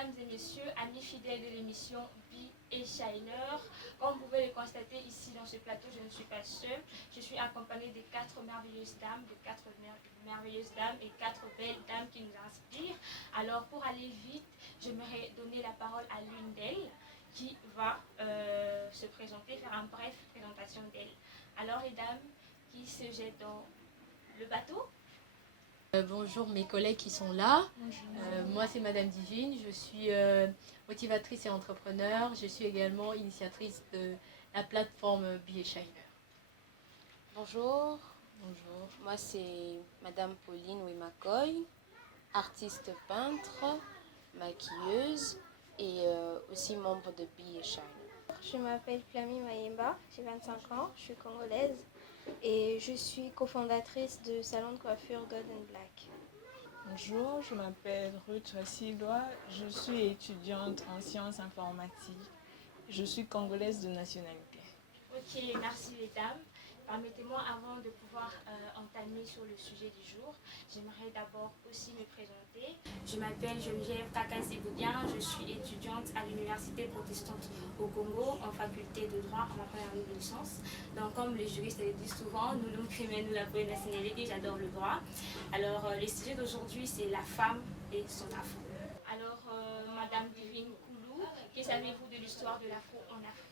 Mesdames et messieurs, amis fidèles de l'émission Be et Shiner, comme vous pouvez le constater ici dans ce plateau, je ne suis pas seule. Je suis accompagnée de quatre merveilleuses dames, et quatre belles dames qui nous inspirent. Alors pour aller vite, j'aimerais donner la parole à l'une d'elles qui va se présenter, faire une brève présentation d'elle. Alors les dames qui se jettent dans le bateau. Bonjour mes collègues qui sont là. Moi c'est Madame Divine, je suis motivatrice et entrepreneur. Je suis également initiatrice de la plateforme Be Shiner. Bonjour, Bonjour. moi c'est Madame Pauline Wimakoy, artiste peintre, maquilleuse et aussi membre de Be Shiner. Je m'appelle Flamy Mayemba, j'ai 25 ans, je suis congolaise et je suis cofondatrice de salon de coiffure Golden Black. Bonjour, je m'appelle Ruth Wassilwa, je suis étudiante en sciences informatiques. Je suis congolaise de nationalité. Ok, merci les dames. Permettez-moi, avant de pouvoir entamer sur le sujet du jour, j'aimerais d'abord aussi me présenter. Je m'appelle Geneviève Kakaziboudian, je suis étudiante à l'Université protestante au Congo en faculté de droit en ma première année de licence. Donc comme les juristes le disent souvent, nous l'homme criminel, nous la nationalité, j'adore le droit. Alors le sujet d'aujourd'hui c'est la femme et son afro. Alors Madame Divine Koulou, que savez-vous de l'histoire de l'afro en Afrique?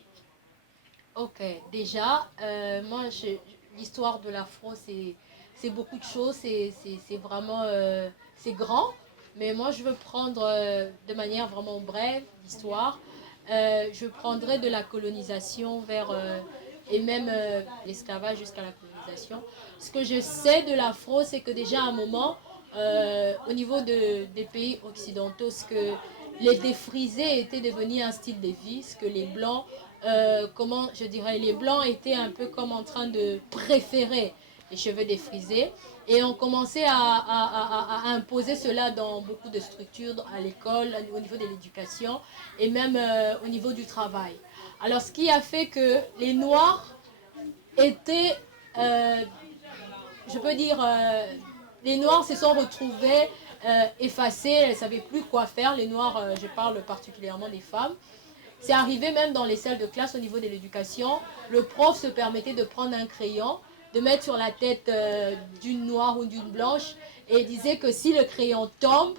Ok, déjà, l'histoire de l'afro, c'est beaucoup de choses, c'est vraiment, c'est grand. Mais moi, je veux prendre de manière vraiment brève l'histoire. Je prendrai de la colonisation et même l'esclavage jusqu'à la colonisation. Ce que je sais de l'afro, c'est que déjà à un moment, au niveau des pays occidentaux, ce que les défrisés étaient devenus un style de vie, ce que les blancs, comment je dirais, les blancs étaient un peu comme en train de préférer les cheveux défrisés et ont commencé à imposer cela dans beaucoup de structures, à l'école, au niveau de l'éducation et même au niveau du travail. Alors ce qui a fait que les noirs étaient, je peux dire, les noirs se sont retrouvés effacés, elles ne savaient plus quoi faire. Les noirs, je parle particulièrement des femmes. C'est arrivé même dans les salles de classe au niveau de l'éducation. Le prof se permettait de prendre un crayon, de mettre sur la tête d'une noire ou d'une blanche et disait que si le crayon tombe,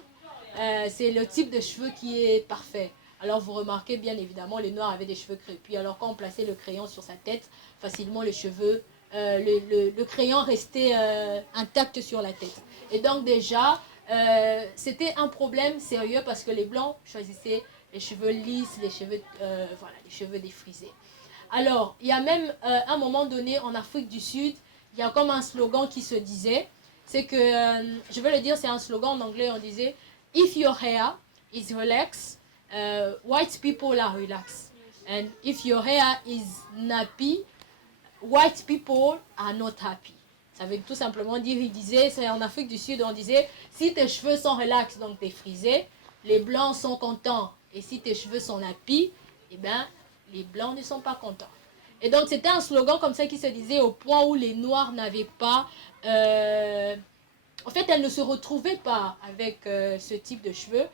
c'est le type de cheveux qui est parfait. Alors vous remarquez bien évidemment, les noirs avaient des cheveux crépus. Alors quand on plaçait le crayon sur sa tête, facilement les cheveux, le crayon restait intact sur la tête. Et donc déjà, c'était un problème sérieux parce que les blancs choisissaient les cheveux lisses, les cheveux défrisés. Alors, il y a même un moment donné en Afrique du Sud, il y a comme un slogan qui se disait, c'est que, je vais le dire, c'est un slogan en anglais, on disait « If your hair is relaxed, white people are relaxed. And if your hair is nappy, white people are not happy. » Ça veut tout simplement dire, il disait, c'est en Afrique du Sud, on disait, si tes cheveux sont relax, donc défrisés, les blancs sont contents. Et si tes cheveux sont nappis, eh bien, les blancs ne sont pas contents. Et donc, c'était un slogan comme ça qui se disait au point où les noirs n'avaient pas... en fait, elles ne se retrouvaient pas avec ce type de cheveux,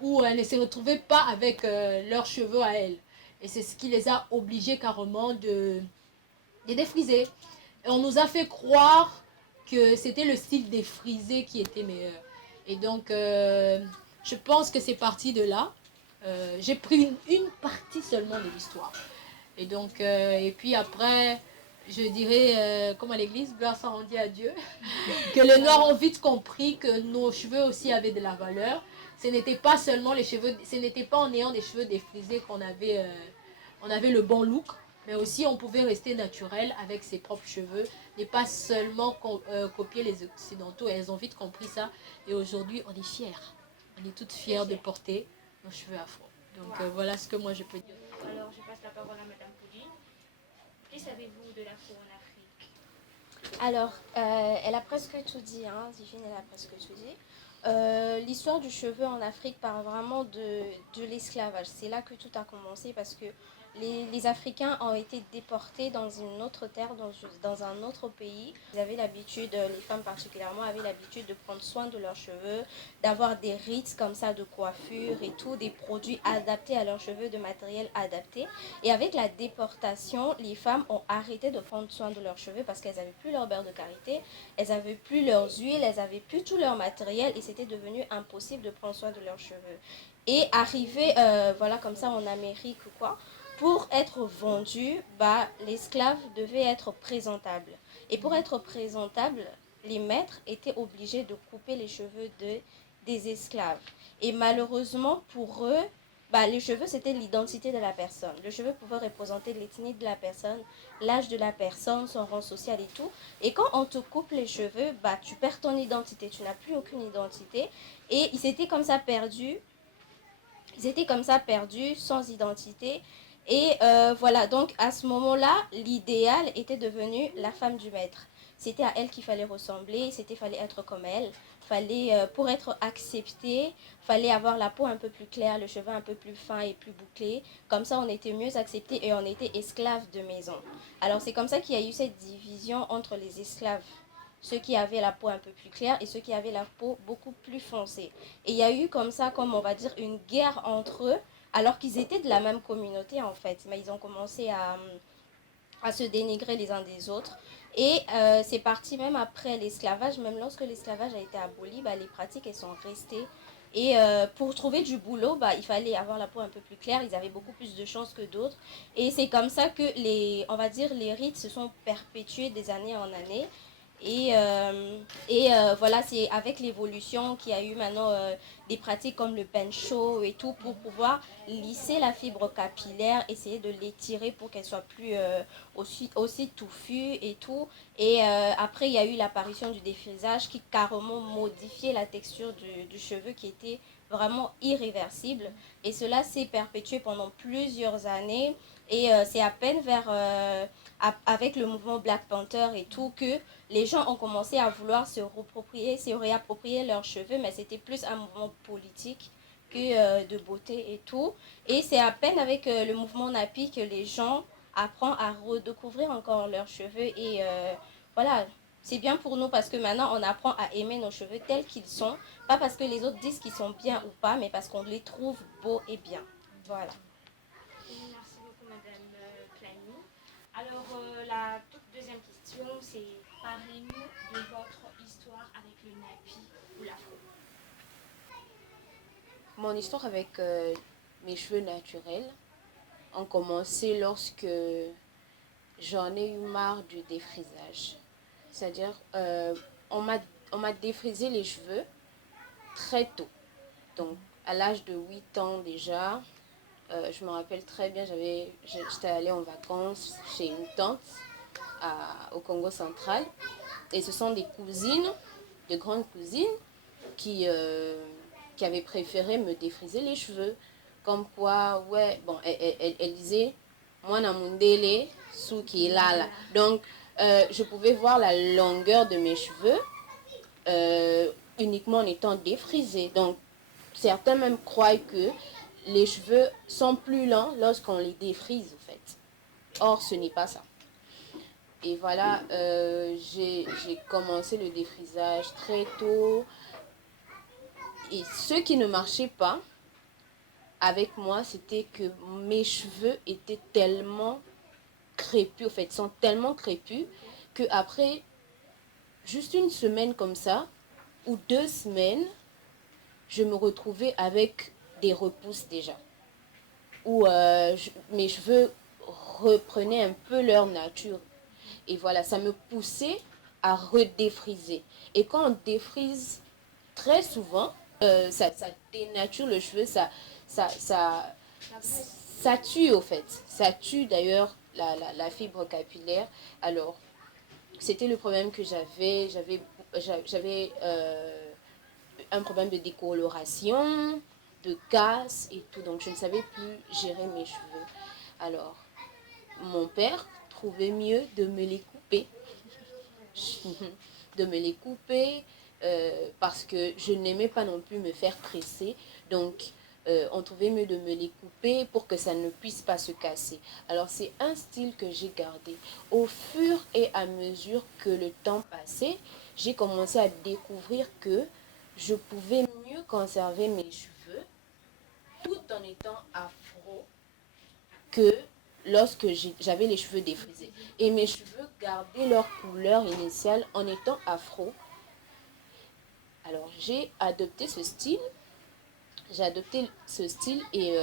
ou elles ne se retrouvaient pas avec leurs cheveux à elles. Et c'est ce qui les a obligés carrément de défriser. Et on nous a fait croire que c'était le style défrisé qui était meilleur. Et donc, je pense que c'est parti de là. J'ai pris une partie seulement de l'histoire. Et donc, et puis après, je dirais, comme à l'église, gloire soit rendue à Dieu, que les Noirs ont vite compris que nos cheveux aussi avaient de la valeur. Ce n'était pas seulement les cheveux, ce n'était pas en ayant des cheveux défrisés qu'on avait, on avait le bon look, mais aussi on pouvait rester naturel avec ses propres cheveux, et pas seulement copier les occidentaux. Et elles ont vite compris ça. Et aujourd'hui, on est fiers. On est toutes fières de porter nos cheveux afro. Donc voilà ce que moi je peux dire. Alors je passe la parole à Madame Pauline. Que savez-vous de l'afro en Afrique? Alors, elle a presque tout dit, hein, Divine, elle a presque tout dit. L'histoire du cheveu en Afrique part vraiment de l'esclavage. C'est là que tout a commencé parce que les Africains ont été déportés dans une autre terre, dans un autre pays. Ils avaient l'habitude, les femmes particulièrement, avaient l'habitude de prendre soin de leurs cheveux, d'avoir des rites comme ça de coiffure et tout, des produits adaptés à leurs cheveux, de matériel adapté. Et avec la déportation, les femmes ont arrêté de prendre soin de leurs cheveux parce qu'elles n'avaient plus leur beurre de karité, elles n'avaient plus leurs huiles, elles n'avaient plus tout leur matériel et c'était devenu impossible de prendre soin de leurs cheveux. Et arrivé, voilà, comme ça en Amérique ou quoi, pour être vendu, l'esclave devait être présentable. Et pour être présentable, les maîtres étaient obligés de couper les cheveux des esclaves. Et malheureusement pour eux, les cheveux c'était l'identité de la personne. Le cheveu pouvait représenter l'ethnie de la personne, l'âge de la personne, son rang social et tout. Et quand on te coupe les cheveux, tu perds ton identité, tu n'as plus aucune identité. Et ils étaient comme ça perdus. Ils étaient comme ça perdus, sans identité. Et voilà, donc à ce moment-là, l'idéal était devenu la femme du maître. C'était à elle qu'il fallait ressembler, fallait être comme elle. Pour être accepté, fallait avoir la peau un peu plus claire, le cheveu un peu plus fin et plus bouclé. Comme ça, on était mieux accepté et on était esclaves de maison. Alors c'est comme ça qu'il y a eu cette division entre les esclaves. Ceux qui avaient la peau un peu plus claire et ceux qui avaient la peau beaucoup plus foncée. Et il y a eu comme ça, comme on va dire, une guerre entre eux, alors qu'ils étaient de la même communauté en fait. Mais ils ont commencé à se dénigrer les uns des autres. Et c'est parti même après l'esclavage, même lorsque l'esclavage a été aboli, les pratiques elles sont restées. Et pour trouver du boulot, il fallait avoir la peau un peu plus claire, ils avaient beaucoup plus de chances que d'autres. Et c'est comme ça que on va dire, les rites se sont perpétués des années en années. Voilà, c'est avec l'évolution qu'il y a eu maintenant des pratiques comme le pencho et tout pour pouvoir lisser la fibre capillaire, essayer de l'étirer pour qu'elle soit plus aussi touffue et tout. Et après, il y a eu l'apparition du défrisage qui carrément modifiait la texture du cheveu qui était vraiment irréversible. Et cela s'est perpétué pendant plusieurs années. Et c'est à peine avec le mouvement Black Panther et tout que les gens ont commencé à vouloir se réapproprier leurs cheveux, mais c'était plus un mouvement politique que de beauté et tout. Et c'est à peine avec le mouvement Napi que les gens apprennent à redécouvrir encore leurs cheveux. Et voilà, c'est bien pour nous parce que maintenant on apprend à aimer nos cheveux tels qu'ils sont. Pas parce que les autres disent qu'ils sont bien ou pas, mais parce qu'on les trouve beaux et bien. Voilà. Merci beaucoup, Madame Clamy. Alors, la toute deuxième question, c'est parlez-nous de votre histoire avec le napi ou l'afro. Mon histoire avec mes cheveux naturels a commencé lorsque j'en ai eu marre du défrisage. C'est-à-dire, on m'a défrisé les cheveux très tôt. Donc, à l'âge de 8 ans déjà, je me rappelle très bien, j'étais allée en vacances chez une tante au Congo central. Et ce sont des cousines, de grandes cousines, qui avaient préféré me défriser les cheveux. Comme quoi, ouais, bon, elle disait, moi, namundele, souki lala. Donc, je pouvais voir la longueur de mes cheveux uniquement en étant défrisés. Donc, certains même croient que les cheveux sont plus lents lorsqu'on les défrise, en fait. Or, ce n'est pas ça. Et voilà, j'ai commencé le défrisage très tôt. Et ce qui ne marchait pas avec moi, c'était que mes cheveux étaient tellement crépus, en fait, sont tellement crépus, qu'après juste une semaine comme ça, ou 2 semaines, je me retrouvais avec des repousses déjà. Où mes cheveux reprenaient un peu leur nature. Et voilà, ça me poussait à redéfriser. Et quand on défrise très souvent, ça dénature le cheveu, ça tue au fait. Ça tue d'ailleurs la fibre capillaire. Alors, c'était le problème que j'avais. J'avais un problème de décoloration, de casse et tout. Donc, je ne savais plus gérer mes cheveux. Alors, mon père trouvait mieux de me les couper. Parce que je n'aimais pas non plus me faire presser. Donc, on trouvait mieux de me les couper pour que ça ne puisse pas se casser. Alors c'est un style que j'ai gardé. Au fur et à mesure que le temps passait, j'ai commencé à découvrir que je pouvais mieux conserver mes cheveux tout en étant afro que lorsque j'avais les cheveux défrisés. Et mes cheveux gardaient leur couleur initiale en étant afro. Alors j'ai adopté ce style. Et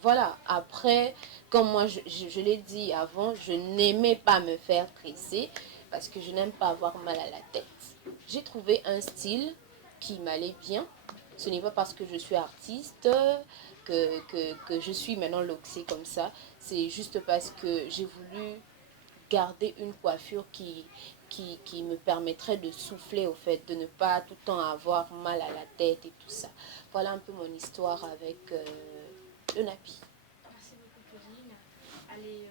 voilà, après, comme moi je l'ai dit avant, je n'aimais pas me faire tresser parce que je n'aime pas avoir mal à la tête. J'ai trouvé un style qui m'allait bien. Ce n'est pas parce que je suis artiste que je suis maintenant loxée comme ça. C'est juste parce que j'ai voulu garder une coiffure qui me permettrait de souffler au fait, de ne pas tout le temps avoir mal à la tête et tout ça. Voilà un peu mon histoire avec le nappy. Merci beaucoup, Pauline. Allez,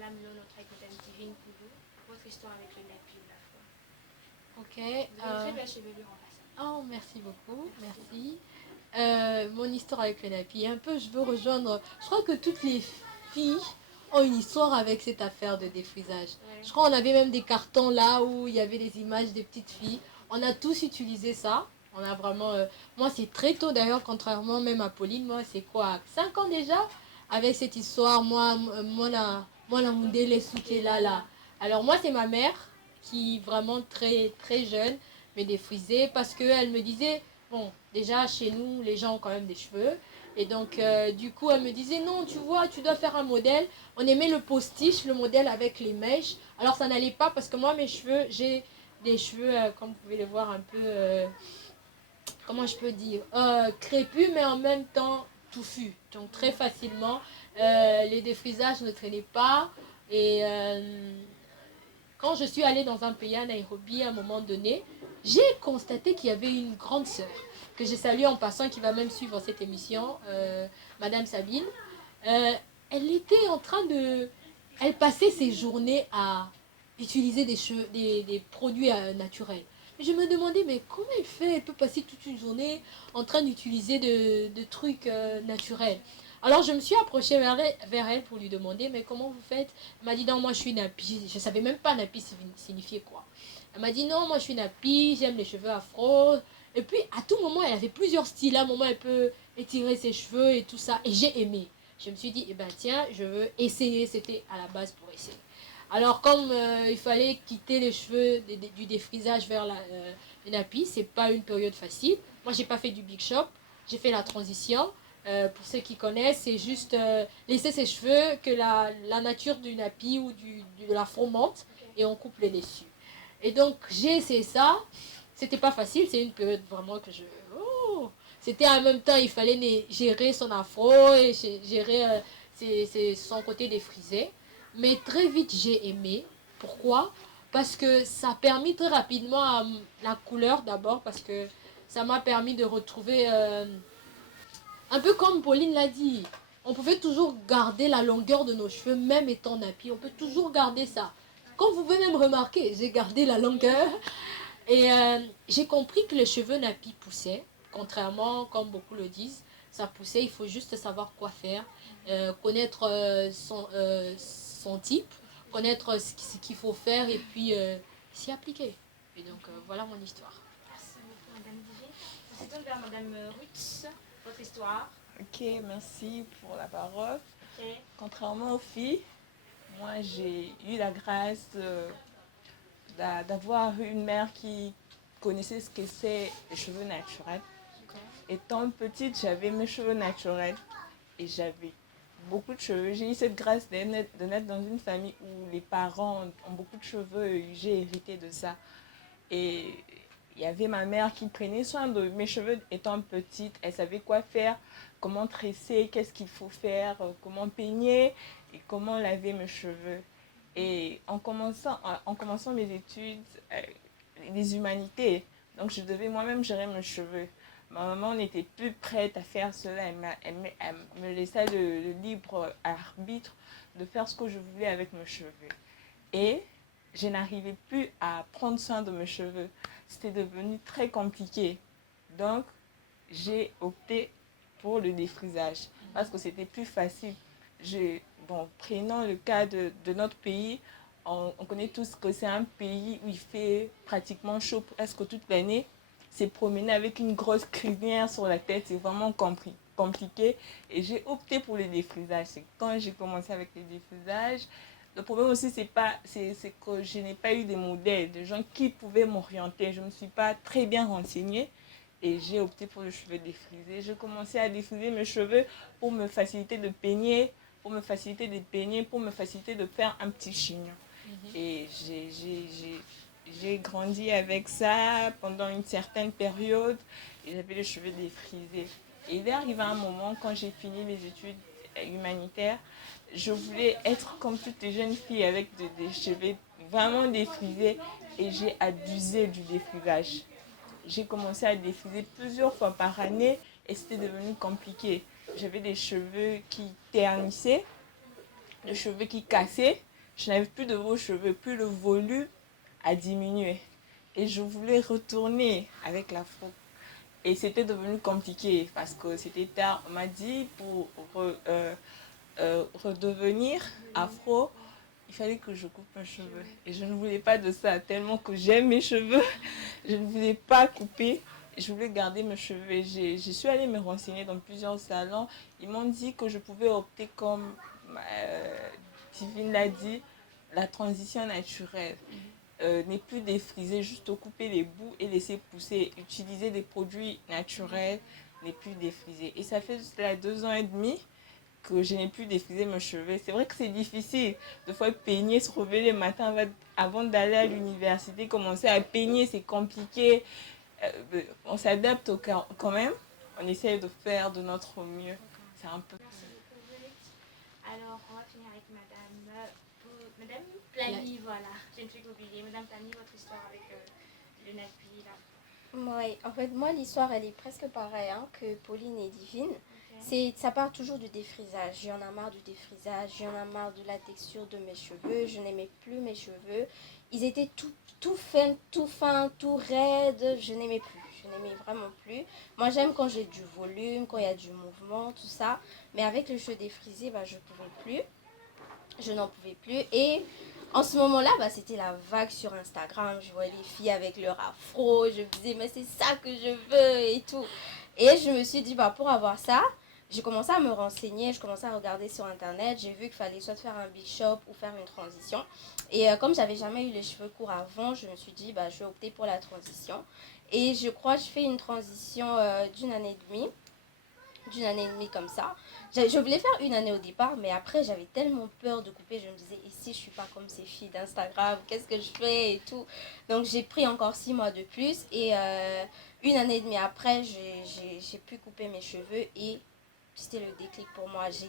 là, maintenant, notre avec Madame Divine Poulou, votre histoire avec le nappy ou la foi. Ok. Vous avez une très belle chevelure en passant. Oh, merci beaucoup, merci. Mon histoire avec le nappy, un peu, je veux rejoindre. Je crois que toutes les filles ont une histoire avec cette affaire de défrisage. Ouais. Je crois qu'on avait même des cartons là où il y avait des images des petites filles. On a tous utilisé ça. On a vraiment. Moi, c'est très tôt d'ailleurs, contrairement même à Pauline. Moi, c'est quoi, 5 ans déjà avec cette histoire. Moi, la Mundele Soukela là. Alors, moi, c'est ma mère qui, vraiment très, très jeune, me défrisait parce qu'elle me disait. Bon, déjà, chez nous, les gens ont quand même des cheveux. Et donc, du coup, elle me disait, non, tu vois, tu dois faire un modèle. On aimait le postiche, le modèle avec les mèches. Alors, ça n'allait pas parce que moi, mes cheveux, j'ai des cheveux, comme vous pouvez les voir, un peu, comment je peux dire, crépus, mais en même temps touffus. Donc, très facilement, les défrisages ne traînaient pas. Et quand je suis allée dans un pays à Nairobi, à un moment donné, j'ai constaté qu'il y avait une grande sœur, que j'ai saluée en passant, qui va même suivre cette émission, Madame Sabine. Elle était en train de... Elle passait ses journées à utiliser des produits naturels. Et je me demandais, mais comment elle fait? Elle peut passer toute une journée en train d'utiliser de trucs naturels. Alors je me suis approchée vers elle pour lui demander, mais comment vous faites? Elle m'a dit, non, moi je suis nappy. Je ne savais même pas nappy signifiait quoi. Elle m'a dit, non, moi je suis nappy, j'aime les cheveux afro. Et puis à tout moment, elle avait plusieurs styles. À un moment, elle peut étirer ses cheveux et tout ça. Et j'ai aimé. Je me suis dit, eh ben tiens, je veux essayer. C'était à la base pour essayer. Alors comme il fallait quitter les cheveux du défrisage vers le nappy, c'est pas une période facile. Moi, j'ai pas fait du big shop. J'ai fait la transition. Pour ceux qui connaissent, c'est juste laisser ses cheveux, que la nature du nappy ou de la monte et on coupe les dessus. Et donc, j'ai essayé ça. C'était pas facile, c'est une période vraiment que je... Oh, c'était en même temps, il fallait gérer son afro et gérer son côté défrisé. Mais très vite, j'ai aimé. Pourquoi? Parce que ça a permis très rapidement la couleur d'abord, parce que ça m'a permis de retrouver... un peu comme Pauline l'a dit, on pouvait toujours garder la longueur de nos cheveux, même étant nappy. On peut toujours garder ça. Comme vous pouvez même remarquer, j'ai gardé la longueur. Et j'ai compris que les cheveux nappy poussaient. Contrairement, comme beaucoup le disent, ça poussait. Il faut juste savoir quoi faire. Connaître son type. Connaître ce qu'il faut faire et puis s'y appliquer. Et donc, voilà mon histoire. Merci beaucoup, Madame Divine. On se tourne vers Madame Ruth, votre histoire. Ok, merci pour la parole. Ok. Contrairement aux filles, moi j'ai eu la grâce d'avoir une mère qui connaissait ce que c'est les cheveux naturels. Ok. Étant petite, j'avais mes cheveux naturels et j'avais beaucoup de cheveux. J'ai eu cette grâce de naître dans une famille où les parents ont beaucoup de cheveux et j'ai hérité de ça. Et il y avait ma mère qui prenait soin de mes cheveux étant petite. Elle savait quoi faire, comment tresser, qu'est-ce qu'il faut faire, comment peigner et comment laver mes cheveux. Et en commençant mes études, les humanités, donc je devais moi-même gérer mes cheveux. Ma maman n'était plus prête à faire cela. Elle me laissait le libre arbitre de faire ce que je voulais avec mes cheveux. Et je n'arrivais plus à prendre soin de mes cheveux. C'était devenu très compliqué. Donc, j'ai opté pour le défrisage parce que c'était plus facile. Bon, prenons le cas de notre pays, on connaît tous que c'est un pays où il fait pratiquement chaud presque toute l'année. C'est promener avec une grosse crinière sur la tête, c'est vraiment compliqué. Et j'ai opté pour le défrisage. C'est quand j'ai commencé avec le défrisage. Le problème aussi, c'est que je n'ai pas eu de modèles, de gens qui pouvaient m'orienter. Je ne me suis pas très bien renseignée et j'ai opté pour le cheveu défrisé. J'ai commencé à défriser mes cheveux pour me faciliter de peigner, pour me faciliter de faire un petit chignon. Et j'ai grandi avec ça pendant une certaine période et j'avais les cheveux défrisés. Et il est arrivé un moment, quand j'ai fini mes études humanitaires, je voulais être comme toutes les jeunes filles avec des cheveux vraiment défrisés et j'ai abusé du défrisage. J'ai commencé à défriser plusieurs fois par année et c'était devenu compliqué. J'avais des cheveux qui ternissaient, des cheveux qui cassaient. Je n'avais plus de beaux cheveux, plus le volume a diminué. Et je voulais retourner avec l'afro. Et c'était devenu compliqué parce que c'était tard. On m'a dit pour redevenir afro, il fallait que je coupe mes cheveux. Et je ne voulais pas de ça, tellement que j'aime mes cheveux. Je ne voulais pas couper. Je voulais garder mes cheveux. Et je suis allée me renseigner dans plusieurs salons. Ils m'ont dit que je pouvais opter comme Divine l'a dit, la transition naturelle. N'est plus défriser, juste couper les bouts et laisser pousser. Utiliser des produits naturels, n'est plus défriser. Et ça fait juste là 2 ans et demi que je n'ai plus défrisé mes cheveux. C'est vrai que c'est difficile. Des fois, peigner, se réveiller le matin avant d'aller à l'université, commencer à peigner, c'est compliqué. On s'adapte quand même. On essaye de faire de notre mieux. C'est un peu... Merci beaucoup, Ruth. Alors, on va finir avec Madame Plani, voilà. Je ne suis qu'oubliée. Madame Plani, votre histoire avec le nappy, là. Oui, en fait, moi, l'histoire, elle est presque pareille que Pauline et Divine. Okay. Ça part toujours du défrisage. J'en ai marre du défrisage, j'en ai marre de la texture de mes cheveux. Je n'aimais plus mes cheveux. Ils étaient tout fins, tout raides. Je n'aimais plus. Je n'aimais vraiment plus. Moi, j'aime quand j'ai du volume, quand il y a du mouvement, tout ça. Mais avec le cheveu défrisé, je ne pouvais plus. Je n'en pouvais plus. Et en ce moment-là, c'était la vague sur Instagram. Je voyais les filles avec leur afro. Je me disais, mais c'est ça que je veux et tout. Et je me suis dit, pour avoir ça, j'ai commencé à me renseigner. Je commençais à regarder sur Internet. J'ai vu qu'il fallait soit faire un big shop ou faire une transition. Et comme j'avais jamais eu les cheveux courts avant, je me suis dit, je vais opter pour la transition. Et je crois que je fais une transition d'une année et demie. D'une année et demie comme ça. Je voulais faire une année au départ, mais après j'avais tellement peur de couper, je me disais, et si je suis pas comme ces filles d'Instagram, qu'est-ce que je fais et tout. Donc j'ai pris encore 6 mois de plus et une année et demie après, j'ai pu couper mes cheveux et c'était le déclic pour moi. J'ai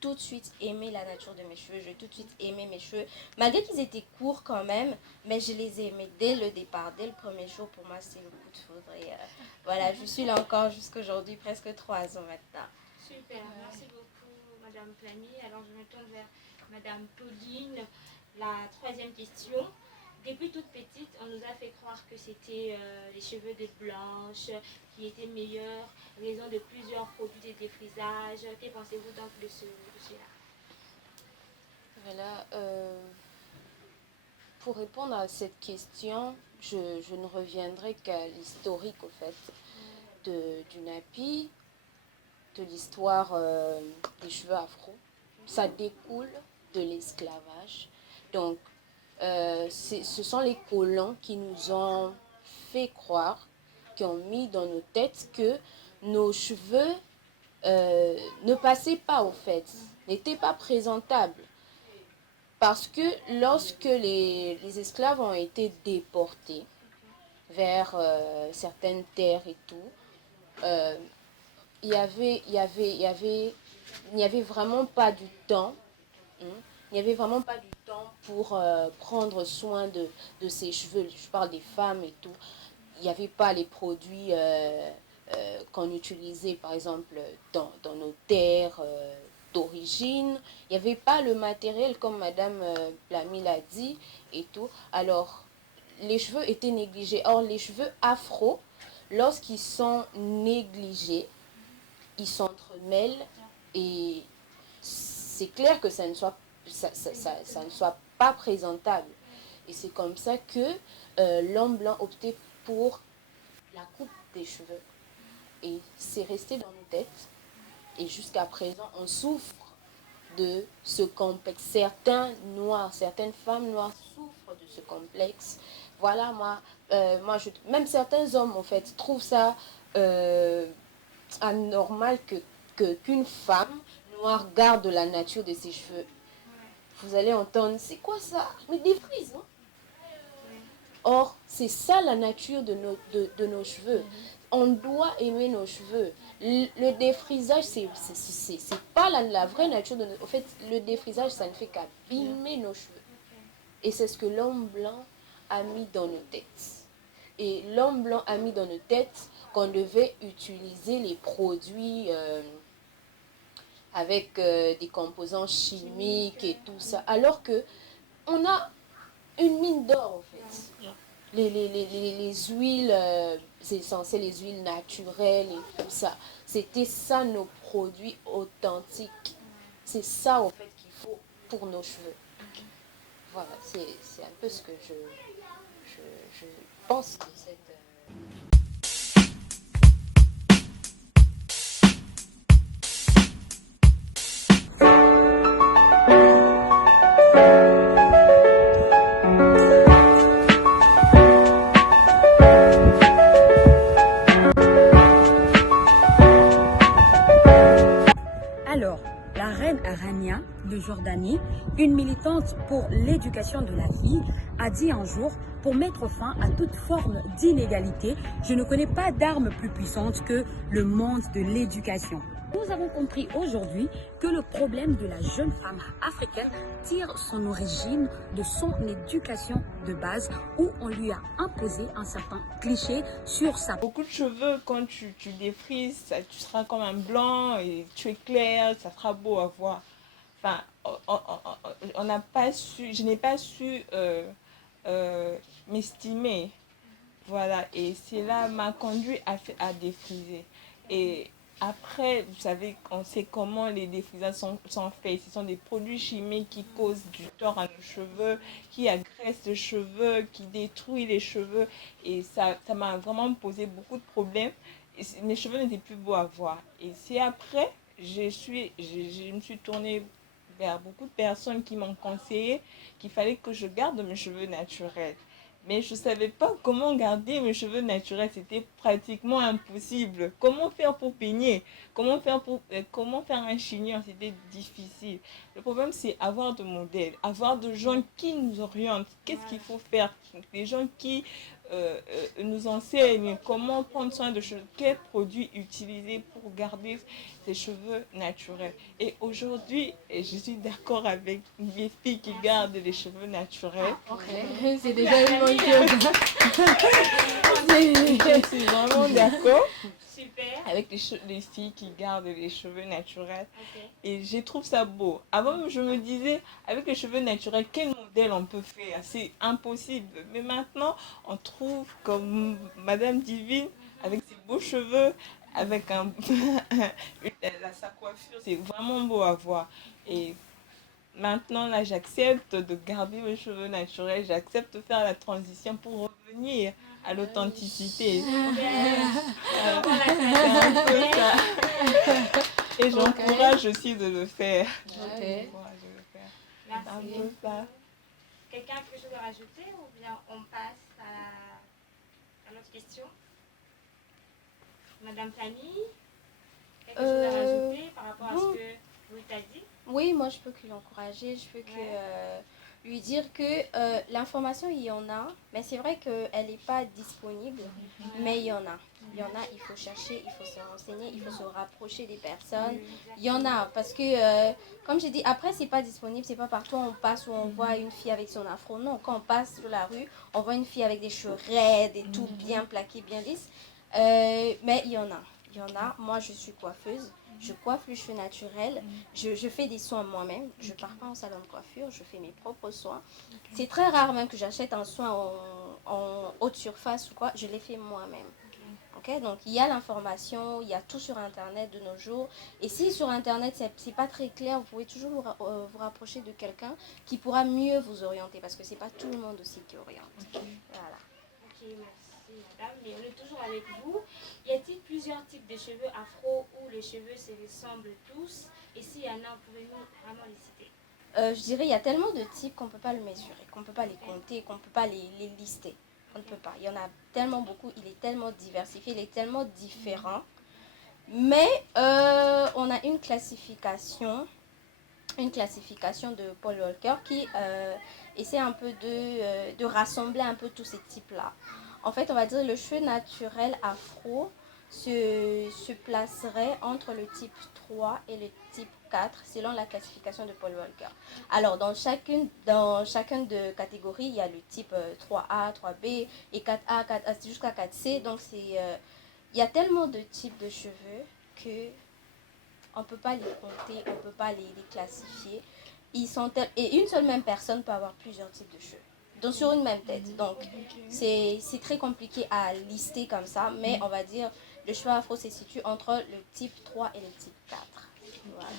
tout de suite aimé la nature de mes cheveux, j'ai tout de suite aimé mes cheveux, malgré qu'ils étaient courts quand même, mais je les ai aimés dès le départ, dès le premier jour. Pour moi, c'est le coup de foudre et voilà, je suis là encore jusqu'aujourd'hui, presque 3 ans maintenant. Super, merci beaucoup Madame Plani. Alors je me tourne vers Madame Pauline. La 3e question. Depuis toute petite, on nous a fait croire que c'était les cheveux des blanches qui étaient meilleurs, raison de plusieurs produits de défrisage. Que pensez-vous donc de cela? Voilà, pour répondre à cette question, je ne reviendrai qu'à l'historique au fait du nappy, de l'histoire des cheveux afro. Ça découle de l'esclavage. Donc, ce sont les colons qui nous ont fait croire, qui ont mis dans nos têtes que nos cheveux ne passaient pas au fait, n'étaient pas présentables. Parce que lorsque les esclaves ont été déportés vers certaines terres et tout, il n'y avait vraiment pas du temps. Il n'y avait vraiment pas du temps pour prendre soin de ses cheveux. Je parle des femmes et tout. Il n'y avait pas les produits qu'on utilisait, par exemple, dans nos terres d'origine. Il n'y avait pas le matériel, comme Madame Plami l'a dit, et tout. Alors, les cheveux étaient négligés. Or, les cheveux afro, lorsqu'ils sont négligés, ils s'entremêlent et c'est clair que ça ne soit pas présentable. Et c'est comme ça que l'homme blanc optait pour la coupe des cheveux. Et c'est resté dans nos têtes. Et jusqu'à présent, on souffre de ce complexe. Certaines femmes noires souffrent de ce complexe. Voilà, même certains hommes, en fait, trouvent ça anormal qu'une femme noire garde la nature de ses cheveux. Vous allez entendre, c'est quoi ça? Mais des frises, non? Or, c'est ça la nature de nos cheveux. On doit aimer nos cheveux. Le défrisage, c'est pas la vraie nature de nos cheveux. En fait, le défrisage, ça ne fait qu'abîmer nos cheveux. Et c'est ce que l'homme blanc a mis dans nos têtes. Et l'homme blanc a mis dans nos têtes qu'on devait utiliser les produits avec des composants chimiques et tout ça. Alors que on a une mine d'or, en fait. Les huiles essentielles, les huiles naturelles et tout ça. C'était ça nos produits authentiques. C'est ça, en fait, qu'il faut pour nos cheveux. Voilà, c'est un peu ce que je pense de cette... Alors, la reine Rania de Jordanie, une militante pour l'éducation de la fille, a dit un jour, pour mettre fin à toute forme d'inégalité, je ne connais pas d'arme plus puissante que le monde de l'éducation. Nous avons compris aujourd'hui que le problème de la jeune femme africaine tire son origine de son éducation de base où on lui a imposé un certain cliché sur sa peau. Beaucoup de cheveux, quand tu défrises, tu seras comme un blanc et tu es clair, ça sera beau à voir. Enfin, on n'a pas su, je n'ai pas su m'estimer. Voilà, et cela m'a conduit à défriser. Et après, vous savez, on sait comment les défrisages sont faits. Ce sont des produits chimiques qui causent du tort à nos cheveux, qui agressent les cheveux, qui détruisent les cheveux. Et ça m'a vraiment posé beaucoup de problèmes. Et mes cheveux n'étaient plus beaux à voir. Et c'est après, je me suis tournée vers beaucoup de personnes qui m'ont conseillé qu'il fallait que je garde mes cheveux naturels. Mais je ne savais pas comment garder mes cheveux naturels. C'était pratiquement impossible. Comment faire pour peigner? Comment faire un chignon? C'était difficile. Le problème, c'est avoir de modèles, avoir de gens qui nous orientent. Qu'est-ce qu'il faut faire? Des gens qui nous enseignent comment prendre soin de cheveux, quels produits utiliser pour garder ses cheveux naturels. Et aujourd'hui, je suis d'accord avec mes filles qui gardent les cheveux naturels. Okay. C'est déjà une bonne chose. Je suis vraiment d'accord. Super. Avec les filles qui gardent les cheveux naturels. Okay. Et je trouve ça beau. Avant, je me disais, avec les cheveux naturels, quel modèle on peut faire? C'est impossible. Mais maintenant, on trouve comme Madame Divine, avec ses beaux cheveux, avec sa coiffure, c'est vraiment beau à voir. Et maintenant, là, j'accepte de garder mes cheveux naturels, j'accepte de faire la transition pour revenir à l'authenticité. Et j'encourage aussi de le faire. Merci. Ça. Quelqu'un a quelque chose à rajouter ou bien on passe à l'autre question? Madame Fanny, quelque chose à rajouter par rapport à ce que vous t'avez dit? Oui, moi je peux que l'encourager, je peux que lui dire que l'information il y en a, mais c'est vrai qu'elle n'est pas disponible, mais il y en a. Il y en a, il faut chercher, il faut se renseigner, il faut se rapprocher des personnes. Il y en a, parce que, comme j'ai dit, après, c'est pas disponible, c'est pas partout on passe où on voit une fille avec son afro. Non, quand on passe sur la rue, on voit une fille avec des cheveux raides et tout bien plaqué, bien lisse. Mais il y en a. Il y en a. Moi, je suis coiffeuse. Je coiffe les cheveux naturels. Je fais des soins moi-même. Je ne pars pas en salon de coiffure. Je fais mes propres soins. C'est très rare même que j'achète un soin en haute surface ou quoi. Je les fais moi-même. Ok, donc il y a l'information, il y a tout sur Internet de nos jours. Et si sur Internet, c'est pas très clair, vous pouvez toujours vous rapprocher de quelqu'un qui pourra mieux vous orienter. Parce que c'est pas tout le monde aussi qui oriente. Voilà. Ok, merci madame. Mais on est toujours avec vous. Y a-t-il plusieurs types de cheveux afro où les cheveux se ressemblent tous? Et s'il y en a, pouvez-nous vraiment les citer? Je dirais il y a tellement de types qu'on ne peut pas le mesurer, qu'on ne peut pas les compter, qu'on ne peut pas les lister. On ne peut pas. Il y en a tellement beaucoup, il est tellement diversifié, il est tellement différent. Mais on a une classification de Paul Walker qui essaie un peu de rassembler un peu tous ces types-là. En fait, on va dire le cheveu naturel afro se placerait entre le type 3 et le type 4 selon la classification de Paul Walker. Alors, dans chacune de catégories, il y a le type 3A, 3B et 4A, 4A jusqu'à 4C. Donc, il y a tellement de types de cheveux que on ne peut pas les compter, on ne peut pas les classifier. Et une seule même personne peut avoir plusieurs types de cheveux. Donc, sur une même tête. Donc, c'est très compliqué à lister comme ça, mais on va dire le cheveu afro se situe entre le type 3 et le type 4. Voilà.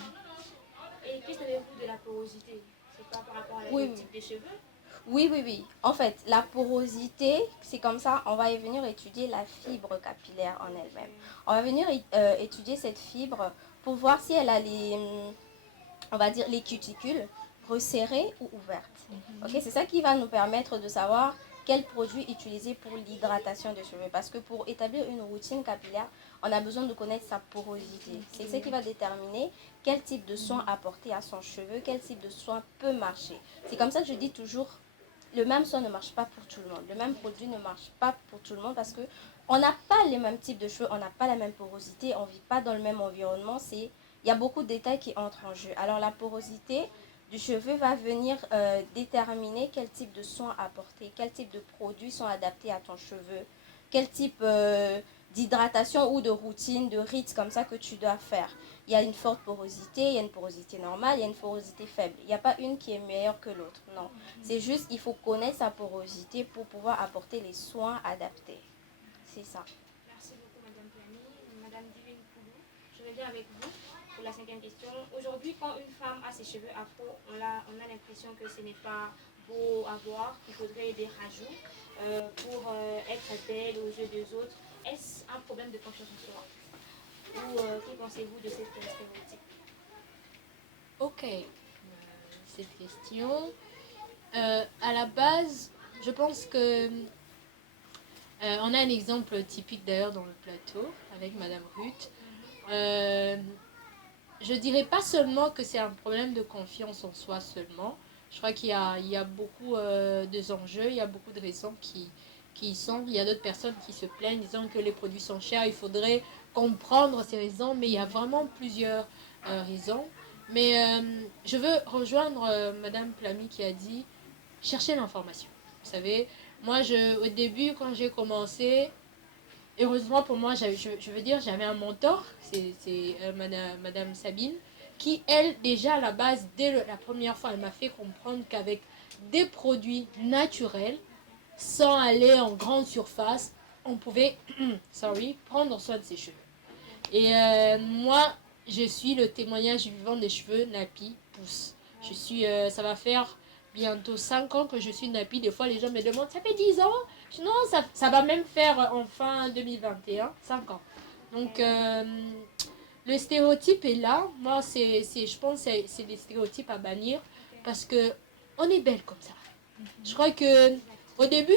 Et que savez-vous de la porosité? C'est pas par rapport à Oui, le type de cheveux? Oui. En fait, la porosité, c'est comme ça, on va y venir étudier la fibre capillaire en elle-même. On va venir étudier cette fibre pour voir si elle a on va dire, les cuticules resserrées ou ouvertes. Ok, c'est ça qui va nous permettre de savoir quel produit utiliser pour l'hydratation des cheveux. Parce que pour établir une routine capillaire, on a besoin de connaître sa porosité. C'est ce qui va déterminer quel type de soin apporter à son cheveu, quel type de soin peut marcher. C'est comme ça que je dis toujours, le même soin ne marche pas pour tout le monde. Le même produit ne marche pas pour tout le monde parce que on n'a pas les mêmes types de cheveux, on n'a pas la même porosité, on ne vit pas dans le même environnement. Il y a beaucoup de détails qui entrent en jeu. Alors la porosité du cheveu va venir déterminer quel type de soins apporter, quel type de produits sont adaptés à ton cheveu, quel type d'hydratation ou de routine, de rites comme ça que tu dois faire. Il y a une forte porosité, il y a une porosité normale, il y a une porosité faible. Il n'y a pas une qui est meilleure que l'autre, non. C'est juste il faut connaître sa porosité pour pouvoir apporter les soins adaptés. C'est ça. Merci beaucoup madame Plani. Madame Divine Poulou, je reviens avec vous pour la 5e question. Aujourd'hui, quand une femme a ses cheveux afro, on a l'impression que ce n'est pas beau à voir, qu'il faudrait des rajouts pour être belle aux yeux des autres. Est-ce un problème de confiance en soi? Ou que pensez-vous de cette stéréotype? Ok, cette question. À la base, je pense que on a un exemple typique d'ailleurs dans le plateau avec Madame Ruth. Je dirais pas seulement que c'est un problème de confiance en soi seulement. Je crois qu'il y a beaucoup d'enjeux, il y a beaucoup de raisons qui y sont. Il y a d'autres personnes qui se plaignent disant que les produits sont chers. Il faudrait comprendre ces raisons, mais il y a vraiment plusieurs raisons. Mais je veux rejoindre Madame Plamy qui a dit chercher l'information. Vous savez, moi, au début, quand j'ai commencé, heureusement pour moi, je veux dire, j'avais un mentor, c'est Madame Sabine, qui, elle, déjà à la base, dès la première fois, elle m'a fait comprendre qu'avec des produits naturels, sans aller en grande surface, on pouvait prendre soin de ses cheveux. Et moi, je suis le témoignage vivant des cheveux nappy pousse. Ça va faire bientôt 5 ans que je suis nappy. Des fois, les gens me demandent, ça fait 10 ans? Non, ça va même faire en fin 2021, 5 ans. Donc, le stéréotype est là. Moi, je pense que c'est des stéréotypes à bannir parce qu'on est belle comme ça. Je crois que au début,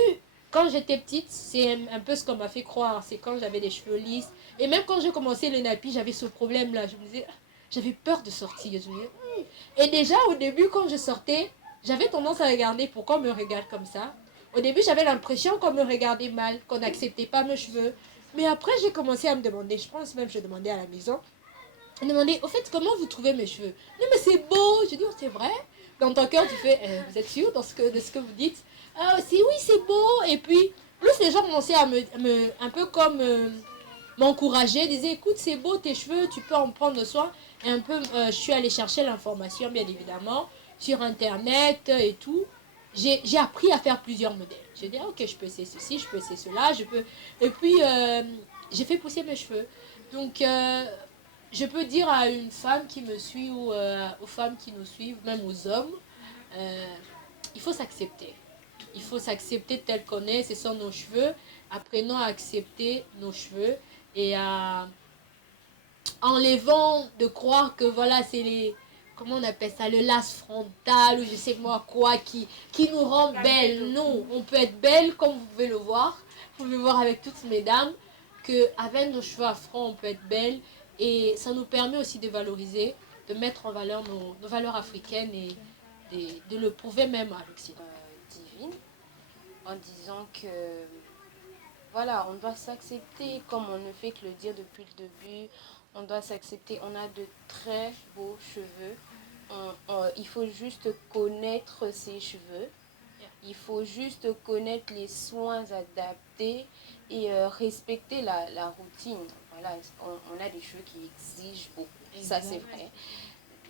quand j'étais petite, c'est un peu ce qu'on m'a fait croire. C'est quand j'avais des cheveux lisses. Et même quand j'ai commencé le nappy, j'avais ce problème-là. Je me disais, j'avais peur de sortir. Je me disais, Et déjà, au début, quand je sortais, j'avais tendance à regarder pourquoi on me regarde comme ça. Au début, j'avais l'impression qu'on me regardait mal, qu'on n'acceptait pas mes cheveux. Mais après, j'ai commencé à me demander, je pense même que je demandais à la maison, je me demandais, au fait, comment vous trouvez mes cheveux? Non, mais c'est beau. Je dis, oh, c'est vrai. Dans ton cœur, tu fais, vous êtes sûr de ce que vous dites? Ah, oui, c'est beau. Et puis, plus les gens commençaient à un peu comme m'encourager, disaient, écoute, c'est beau tes cheveux, tu peux en prendre soin. Et un peu, je suis allée chercher l'information, bien évidemment, sur Internet et tout. J'ai appris à faire plusieurs modèles. J'ai dit, ah, ok, je peux essayer ceci, je peux essayer cela, je peux... Et puis, j'ai fait pousser mes cheveux. Donc, je peux dire à une femme qui me suit ou aux femmes qui nous suivent, même aux hommes, il faut s'accepter. Il faut s'accepter tel qu'on est, ce sont nos cheveux. Apprenons à accepter nos cheveux et à enlevant de croire que voilà, c'est les... Comment on appelle ça? Le lace frontal ou je sais moi quoi qui nous rend belle. Non, on peut être belle comme vous pouvez le voir. Vous pouvez le voir avec toutes mesdames qu'avec nos cheveux afro, on peut être belle. Et ça nous permet aussi de valoriser, de mettre en valeur nos valeurs africaines et de le prouver même à l'Occident. Divine, en disant que voilà, on doit s'accepter comme on ne fait que le dire depuis le début. On doit s'accepter, on a de très beaux cheveux. Il faut juste connaître ses cheveux. Il faut juste connaître les soins adaptés et respecter la routine. Voilà, on a des cheveux qui exigent beaucoup. Ça, c'est vrai.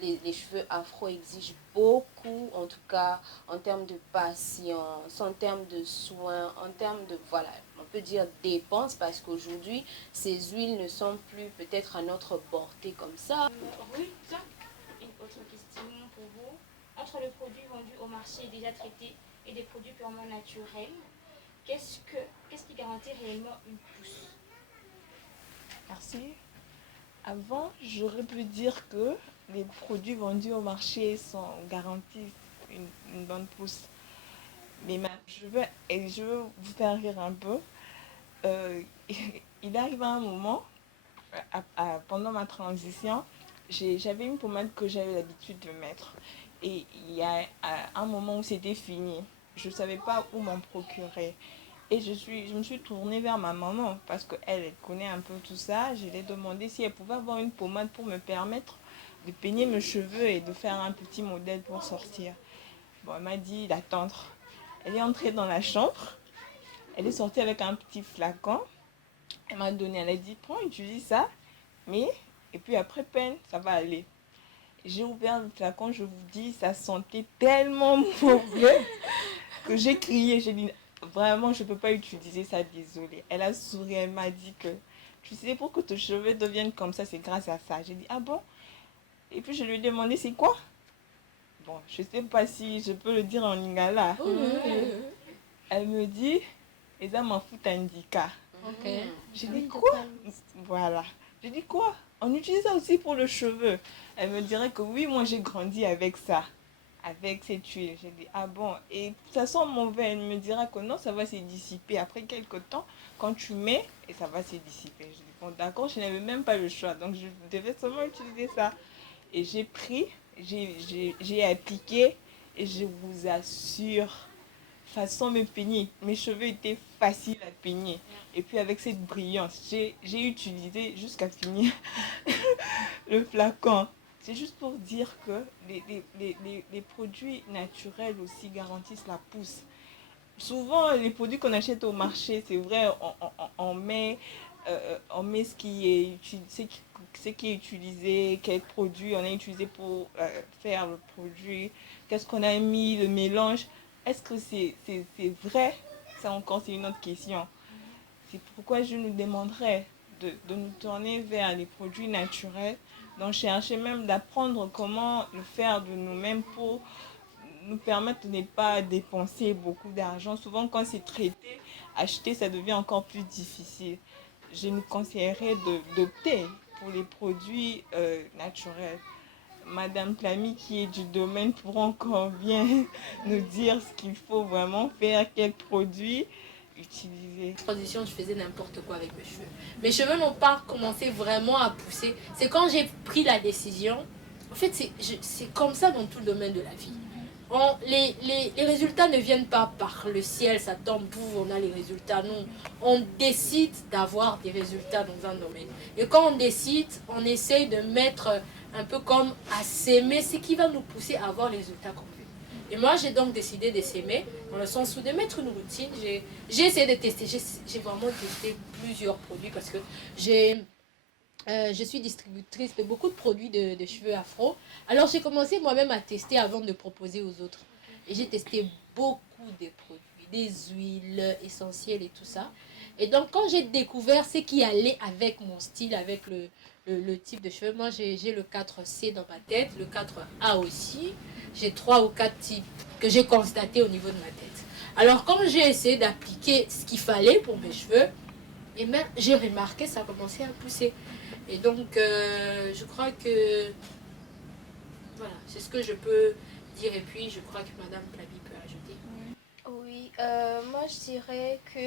Les cheveux afro exigent beaucoup, en tout cas en termes de patience, en termes de soins, en termes de, voilà, on peut dire dépenses, parce qu'aujourd'hui, ces huiles ne sont plus peut-être à notre portée comme ça. Ruth, une autre question pour vous. Entre le produit vendu au marché déjà traité et des produits purement naturels, qu'est-ce qui garantit réellement une pousse? Merci. Avant, j'aurais pu dire que les produits vendus au marché garantissent une bonne pousse. Mais je veux vous faire rire un peu. Il arrive un moment, pendant ma transition, j'avais une pommade que j'avais l'habitude de mettre. Et il y a un moment où c'était fini. Je ne savais pas où m'en procurer. Et je me suis tournée vers ma maman parce qu'elle connaît un peu tout ça. Je lui ai demandé si elle pouvait avoir une pommade pour me permettre de peigner mes cheveux et de faire un petit modèle pour sortir. Bon, elle m'a dit d'attendre. Elle est entrée dans la chambre. Elle est sortie avec un petit flacon. Elle m'a donné, elle a dit, prends, utilise ça. Et puis après peine, ça va aller. J'ai ouvert le flacon, je vous dis, ça sentait tellement mauvais que j'ai crié. J'ai dit, vraiment, je ne peux pas utiliser ça, désolée. Elle a souri, elle m'a dit que, tu sais, pour que tes cheveux deviennent comme ça, c'est grâce à ça. J'ai dit, ah bon? Et puis je lui ai demandé, c'est quoi? Bon, je ne sais pas si je peux le dire en lingala. Elle me dit, et ça m'en fout indica. Okay. J'ai dit, quoi? Voilà. J'ai dit, quoi? On utilise ça aussi pour le cheveu. Elle me dirait que oui, moi j'ai grandi avec ça, avec cette huile. J'ai dit, ah bon? Et ça sent mauvais. Elle me dira que non, ça va se dissiper. Après quelques temps, quand tu mets, et ça va se dissiper. Je dis, bon, d'accord, je n'avais même pas le choix. Donc je devais seulement utiliser ça. Et j'ai pris, j'ai appliqué, et je vous assure, façon me peigner. Mes cheveux étaient faciles à peigner. Et puis avec cette brillance, j'ai utilisé jusqu'à finir le flacon. C'est juste pour dire que les produits naturels aussi garantissent la pousse. Souvent, les produits qu'on achète au marché, c'est vrai, on met ce qui est utilisé, quel produit on a utilisé pour faire le produit, qu'est-ce qu'on a mis, le mélange. Est-ce que c'est vrai? Ça encore, c'est une autre question. C'est pourquoi je nous demanderais de nous tourner vers les produits naturels, d'en chercher même, d'apprendre comment le faire de nous-mêmes pour nous permettre de ne pas dépenser beaucoup d'argent. Souvent, quand c'est traité, acheter, ça devient encore plus difficile. Je nous conseillerais d'opter pour les produits naturels. Madame Plamy, qui est du domaine, pourra encore bien nous dire ce qu'il faut vraiment faire, quels produits utiliser. Transition, je faisais n'importe quoi avec mes cheveux. Mes cheveux n'ont pas commencé vraiment à pousser. C'est quand j'ai pris la décision. En fait, c'est comme ça dans tout le domaine de la vie. Les résultats ne viennent pas par le ciel, ça tombe, bouf, on a les résultats. Non, on décide d'avoir des résultats dans un domaine. Et quand on décide, on essaye de mettre un peu comme à s'aimer ce qui va nous pousser à avoir les résultats qu'on veut. Et moi, j'ai donc décidé de s'aimer, dans le sens où de mettre une routine. J'ai essayé de tester, j'ai vraiment testé plusieurs produits parce que je suis distributrice de beaucoup de produits de cheveux afro. Alors, j'ai commencé moi-même à tester avant de proposer aux autres. Et j'ai testé beaucoup de produits. des huiles essentielles et tout ça. Et donc, quand j'ai découvert ce qui allait avec mon style, avec le type de cheveux, moi, j'ai le 4C dans ma tête, le 4A aussi. J'ai 3 ou 4 types que j'ai constatés au niveau de ma tête. Alors, quand j'ai essayé d'appliquer ce qu'il fallait pour mes cheveux, et même, j'ai remarqué, ça a commencé à pousser. Et donc, je crois que, voilà, c'est ce que je peux dire. Et puis, je crois que Madame Plaby peut ajouter. Oui, moi je dirais que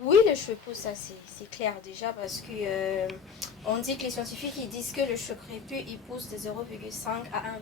oui, les cheveux poussent, ça c'est clair déjà, parce que on dit que les scientifiques ils disent que le cheveu crépus il pousse de 0,5 à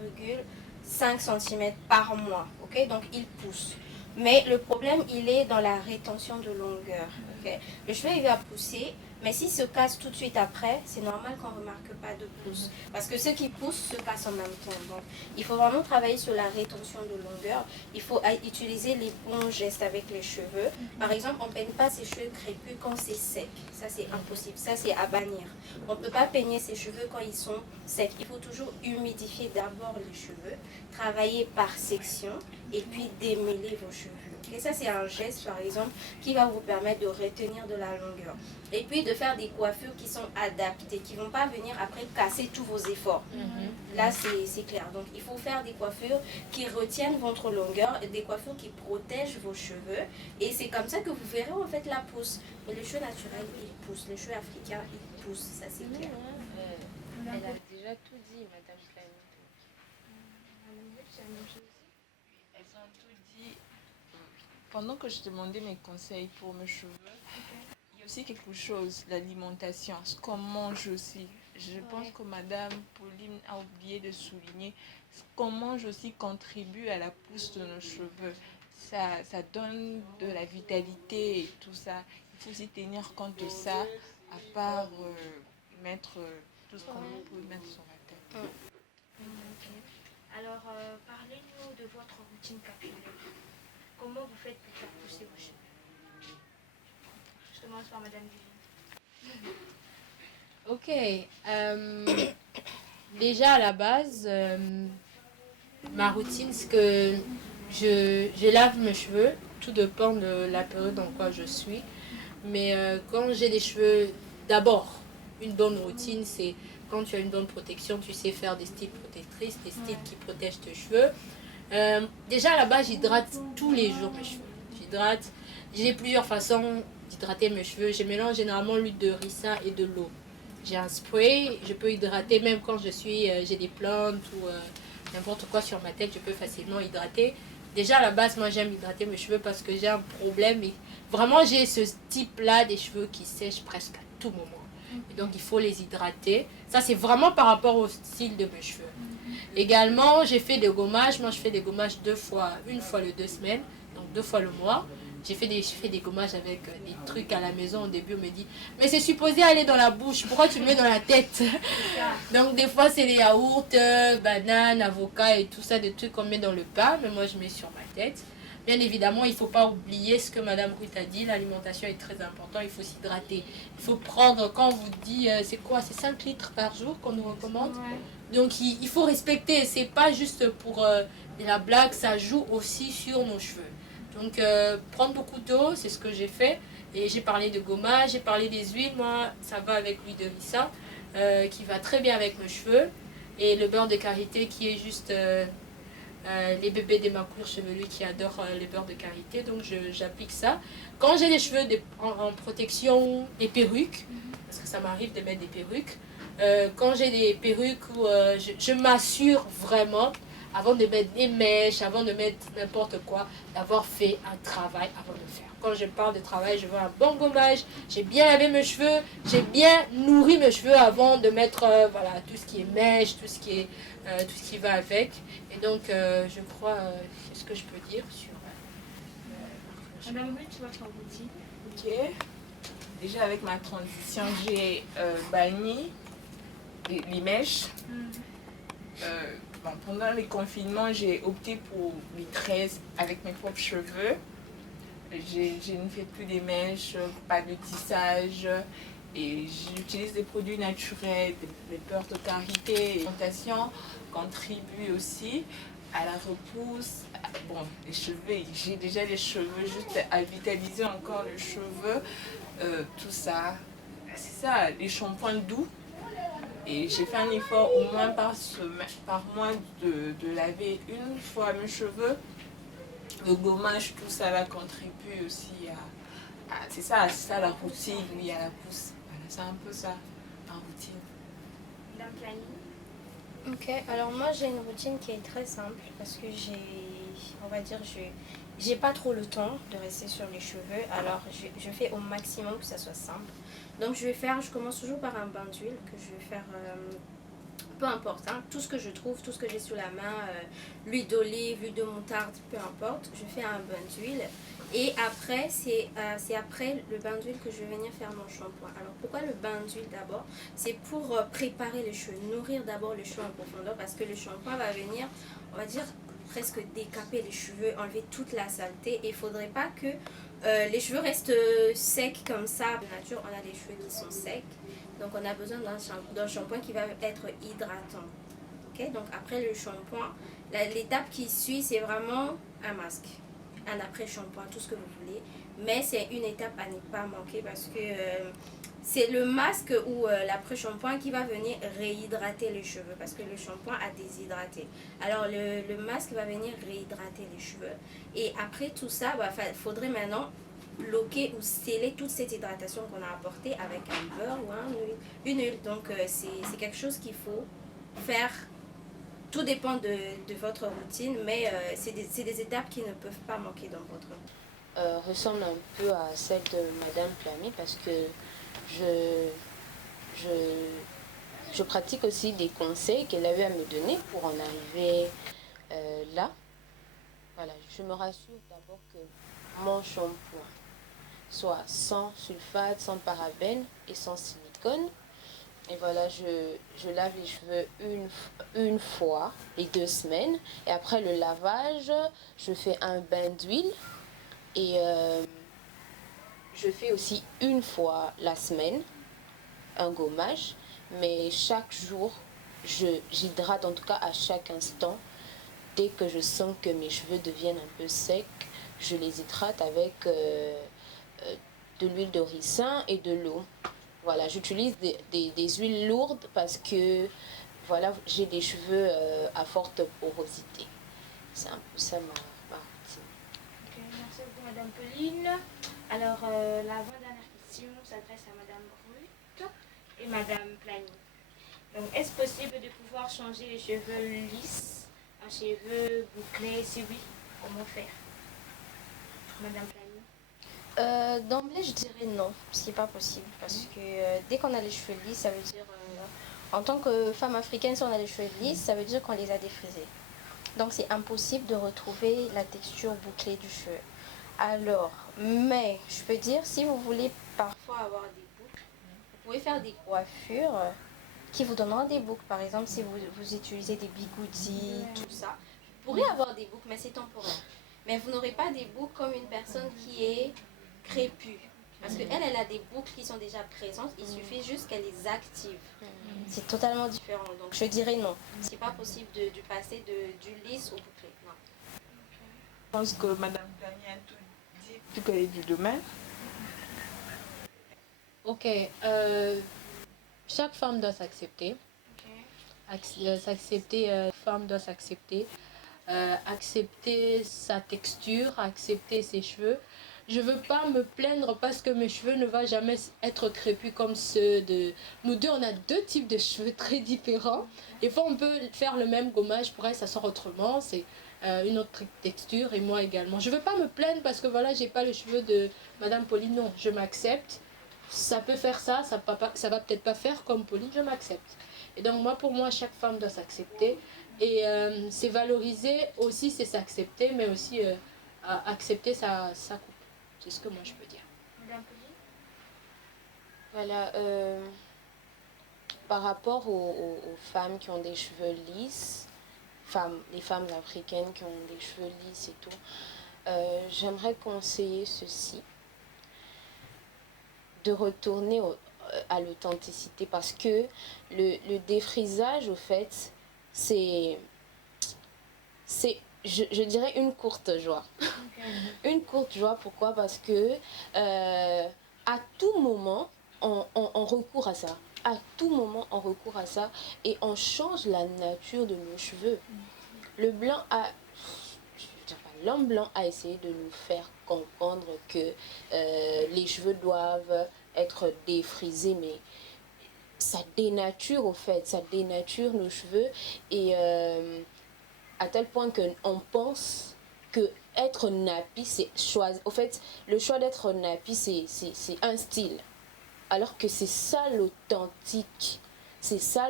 1,5 cm par mois, ok? Donc il pousse. Mais le problème il est dans la rétention de longueur, ok? Le cheveu il va pousser, mais s'il se casse tout de suite après, c'est normal qu'on ne remarque pas de pousse. Parce que ce qui pousse se casse en même temps. Donc, il faut vraiment travailler sur la rétention de longueur. Il faut utiliser les bons gestes avec les cheveux. Par exemple, on ne peigne pas ses cheveux crépus quand c'est sec. Ça, c'est impossible. Ça, c'est à bannir. On ne peut pas peigner ses cheveux quand ils sont secs. Il faut toujours humidifier d'abord les cheveux, travailler par section et puis démêler vos cheveux. Et ça, c'est un geste, par exemple, qui va vous permettre de retenir de la longueur. Et puis de faire des coiffures qui sont adaptées, qui ne vont pas venir après casser tous vos efforts. Là, c'est clair. Donc, il faut faire des coiffures qui retiennent votre longueur, et des coiffures qui protègent vos cheveux. Et c'est comme ça que vous verrez en fait la pousse. Mais les cheveux naturels, ils poussent. Les cheveux africains, ils poussent. Ça, c'est clair. Elle a déjà tout dit, Madame Plaby. Elles ont tout dit. Pendant que je demandais mes conseils pour mes cheveux, il y a aussi quelque chose, l'alimentation, ce qu'on mange aussi. Je pense que Madame Pauline a oublié de souligner ce qu'on mange aussi contribue à la pousse de nos cheveux. Ça donne de la vitalité et tout ça. Il faut aussi tenir compte de ça, à part mettre tout ce qu'on peut mettre sur la tête. Alors, parlez-nous de votre routine capillaire. Comment vous faites pour faire pousser vos cheveux? Je commence par Madame Viviane. Ok. Déjà à la base, ma routine, c'est que je lave mes cheveux. Tout dépend de la période dans quoi je suis. Mais quand j'ai des cheveux, d'abord, une bonne routine, c'est quand tu as une bonne protection, tu sais faire des styles protectrices, des styles qui protègent tes cheveux. Déjà à la base, j'hydrate tous les jours mes cheveux. J'ai plusieurs façons d'hydrater mes cheveux. Je mélange généralement l'huile de ricin et de l'eau. J'ai un spray, je peux hydrater même quand j'ai des plantes ou n'importe quoi sur ma tête, je peux facilement hydrater. Déjà à la base, moi j'aime hydrater mes cheveux parce que j'ai un problème. Et vraiment, j'ai ce type-là des cheveux qui sèchent presque à tout moment. Et donc il faut les hydrater. Ça, c'est vraiment par rapport au style de mes cheveux. Également, j'ai fait des gommages. Moi, je fais des gommages une fois les 2 semaines, donc 2 fois le mois. Je fais des gommages avec des trucs à la maison. Au début, on me dit, mais c'est supposé aller dans la bouche, pourquoi tu le mets dans la tête? Donc, des fois, c'est les yaourts, bananes, avocats et tout ça, des trucs qu'on met dans le pain, mais moi, je mets sur ma tête. Bien évidemment, il ne faut pas oublier ce que Madame Ruth a dit, l'alimentation est très importante, il faut s'hydrater. Il faut prendre, quand on vous dit, c'est quoi? C'est 5 litres par jour qu'on nous recommande. Donc, il faut respecter, c'est pas juste pour la blague, ça joue aussi sur nos cheveux. Donc, prendre beaucoup d'eau, c'est ce que j'ai fait. Et j'ai parlé de gommage, j'ai parlé des huiles. Moi, ça va avec l'huile de ricin, qui va très bien avec mes cheveux. Et le beurre de karité qui est juste les bébés des macours chevelus qui adorent les beurres de karité. Donc, j'applique ça. Quand j'ai les cheveux en protection, des perruques, parce que ça m'arrive de mettre des perruques. Quand j'ai des perruques, je m'assure vraiment, avant de mettre des mèches, avant de mettre n'importe quoi, d'avoir fait un travail avant de le faire. Quand je parle de travail, je veux un bon gommage, j'ai bien lavé mes cheveux, j'ai bien nourri mes cheveux avant de mettre voilà, tout ce qui est mèche, tout ce qui va avec. Et donc, je crois, c'est ce que je peux dire sur... Madame Ruth, votre routine? Ok. Déjà avec ma transition, j'ai banni les mèches. Pendant les confinements, j'ai opté pour les tresses avec mes propres cheveux. Je ne fais plus des mèches, pas de tissage. Et j'utilise des produits naturels, des beurres de karité. L'alimentation contribue aussi. à la repousse. Bon, les cheveux, j'ai déjà les cheveux, juste à vitaliser encore les cheveux, tout ça. C'est ça, les shampoings doux. Et j'ai fait un effort au moins par semaine, par mois de laver une fois mes cheveux. Le gommage, tout ça là contribue aussi c'est ça la routine, oui, à la pousse. Voilà, c'est un peu ça, la routine. Madame Planning. Ok, alors moi j'ai une routine qui est très simple parce que j'ai pas trop le temps de rester sur les cheveux, alors je fais au maximum que ça soit simple. Donc je commence toujours par un bain d'huile que je vais faire, peu importe, hein, tout ce que je trouve, tout ce que j'ai sous la main, l'huile d'olive, l'huile de moutarde, peu importe, je fais un bain d'huile. Et après, c'est après le bain d'huile que je vais venir faire mon shampoing. Alors pourquoi le bain d'huile d'abord? C'est pour préparer les cheveux, nourrir d'abord les cheveux en profondeur parce que le shampoing va venir, on va dire, presque décaper les cheveux, enlever toute la saleté. Et il ne faudrait pas que les cheveux restent secs comme ça. De nature, on a des cheveux qui sont secs. Donc on a besoin d'un shampoing qui va être hydratant. Okay? Donc après le shampoing, l'étape qui suit, c'est vraiment un masque. Un après-shampoing, tout ce que vous voulez. Mais c'est une étape à ne pas manquer parce que c'est le masque ou l'après-shampoing qui va venir réhydrater les cheveux parce que le shampoing a déshydraté. Alors le masque va venir réhydrater les cheveux. Et après tout ça, il faudrait maintenant bloquer ou sceller toute cette hydratation qu'on a apportée avec un beurre ou une huile. Donc c'est quelque chose qu'il faut faire. Tout dépend de votre routine, mais c'est des étapes qui ne peuvent pas manquer dans votre routine. Ressemble un peu à celle de Madame Plamy parce que je pratique aussi des conseils qu'elle avait à me donner pour en arriver là. Voilà, je me rassure d'abord que mon shampoing soit sans sulfate, sans parabènes et sans silicone. Et voilà, je lave les cheveux une fois les 2 semaines. Et après le lavage, je fais un bain d'huile. Et je fais aussi une fois la semaine un gommage. Mais chaque jour, j'hydrate en tout cas à chaque instant. Dès que je sens que mes cheveux deviennent un peu secs, je les hydrate avec de l'huile de ricin et de l'eau. Voilà, j'utilise des huiles lourdes parce que voilà, j'ai des cheveux à forte porosité. C'est un peu ça ma routine. Okay, merci beaucoup Madame Pauline. Alors l'avant-dernière question s'adresse à Madame Ruth et Madame Plany. Donc est-ce possible de pouvoir changer les cheveux lisses en cheveux bouclés? Si oui, comment faire? Madame Plany. D'emblée, je dirais non, c'est pas possible parce que dès qu'on a les cheveux lisses, ça veut dire, en tant que femme africaine, si on a les cheveux lisses, ça veut dire qu'on les a défrisés. Donc c'est impossible de retrouver la texture bouclée du cheveu. Alors, mais je peux dire, si vous voulez parfois avoir des boucles, vous pouvez faire des coiffures qui vous donneront des boucles. Par exemple, si vous utilisez des bigoudis, tout ça, vous pourrez avoir des boucles, mais c'est temporaire. Mais vous n'aurez pas des boucles comme une personne qui est crépue. Parce qu'elle a des boucles qui sont déjà présentes, il suffit juste qu'elle les active. C'est totalement différent. Donc je dirais non. C'est pas possible de passer du lisse au bouclé. Non. Je pense que Madame Plany a tout dit, plus qu'elle est du domaine. Ok. Chaque femme doit s'accepter. Femme doit s'accepter. Accepter sa texture, accepter ses cheveux. Je veux pas me plaindre parce que mes cheveux ne vont jamais être crépus comme ceux de... Nous deux, on a 2 types de cheveux très différents. Des fois, on peut faire le même gommage, pour elle, ça sort autrement. C'est une autre texture et moi également. Je veux pas me plaindre parce que voilà, j'ai pas les cheveux de Madame Pauline. Non, je m'accepte. Ça peut faire ça va peut-être pas faire comme Pauline, je m'accepte. Et donc, pour moi, chaque femme doit s'accepter. Et c'est valoriser aussi, c'est s'accepter, mais aussi accepter sa coupe. C'est ce que moi je peux dire. Madame Pauline. Voilà, par rapport aux femmes qui ont des cheveux lisses, les femmes africaines qui ont des cheveux lisses et tout, j'aimerais conseiller ceci, de retourner à l'authenticité parce que le défrisage, au fait, c'est je dirais une courte joie. Une courte joie, pourquoi? Parce que à tout moment, on recourt à ça. À tout moment, on recourt à ça et on change la nature de nos cheveux. L'homme blanc a essayé de nous faire comprendre que les cheveux doivent être défrisés, mais ça dénature au fait, ça dénature nos cheveux et à tel point qu'on pense que être nappy, c'est choisir. Au fait, le choix d'être nappy, c'est un style. Alors que c'est ça l'authentique. C'est ça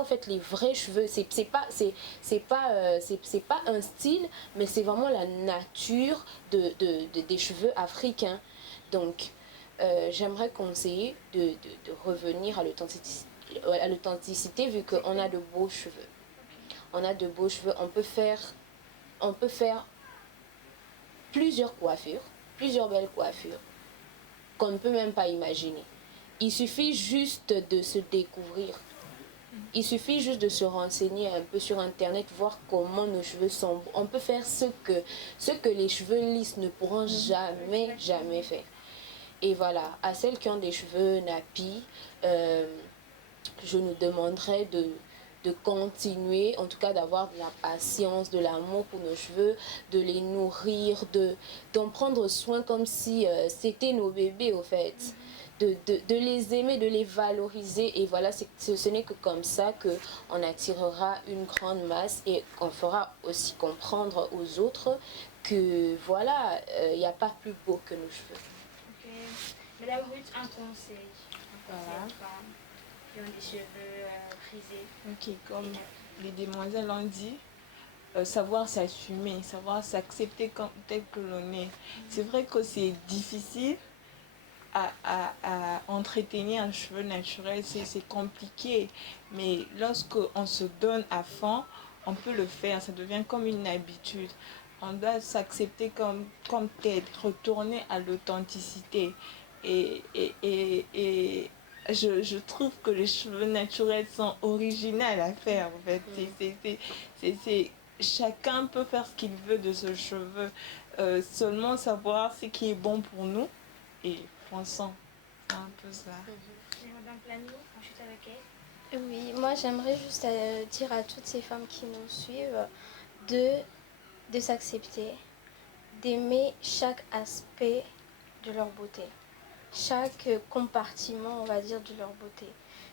en fait les vrais cheveux. C'est pas un style, mais c'est vraiment la nature des cheveux africains. Donc, j'aimerais conseiller de revenir à l'authenticité vu qu'on a de beaux cheveux. On a de beaux cheveux. On peut faire plusieurs coiffures, plusieurs belles coiffures qu'on ne peut même pas imaginer. Il suffit juste de se découvrir. Il suffit juste de se renseigner un peu sur Internet, voir comment nos cheveux sont beaux. On peut faire ce que les cheveux lisses ne pourront jamais faire. Et voilà, à celles qui ont des cheveux nappy, je nous demanderais de continuer, en tout cas d'avoir de la patience, de l'amour pour nos cheveux, de les nourrir, d'en prendre soin comme si c'était nos bébés au fait. De les aimer, de les valoriser et voilà, ce n'est que comme ça qu'on attirera une grande masse et qu'on fera aussi comprendre aux autres que voilà, il n'y a pas plus beau que nos cheveux. Madame Ruth, un conseil pour Voilà. cette femme qui ont des cheveux frisés. Ok, comme les demoiselles ont dit, savoir s'assumer, savoir s'accepter tel que l'on est. C'est vrai que c'est difficile à entretenir un cheveu naturel, c'est compliqué. Mais lorsqu'on se donne à fond, on peut le faire, ça devient comme une habitude. On doit s'accepter comme tel, retourner à l'authenticité. Et je trouve que les cheveux naturels sont originaux à faire en fait. Chacun peut faire ce qu'il veut de ce cheveu, seulement savoir ce qui est bon pour nous et fonçons. C'est un peu ça. Madame Plano, ensuite avec elle. Oui, moi j'aimerais juste dire à toutes ces femmes qui nous suivent de s'accepter, d'aimer chaque aspect de leur beauté, chaque compartiment, on va dire, de leur beauté.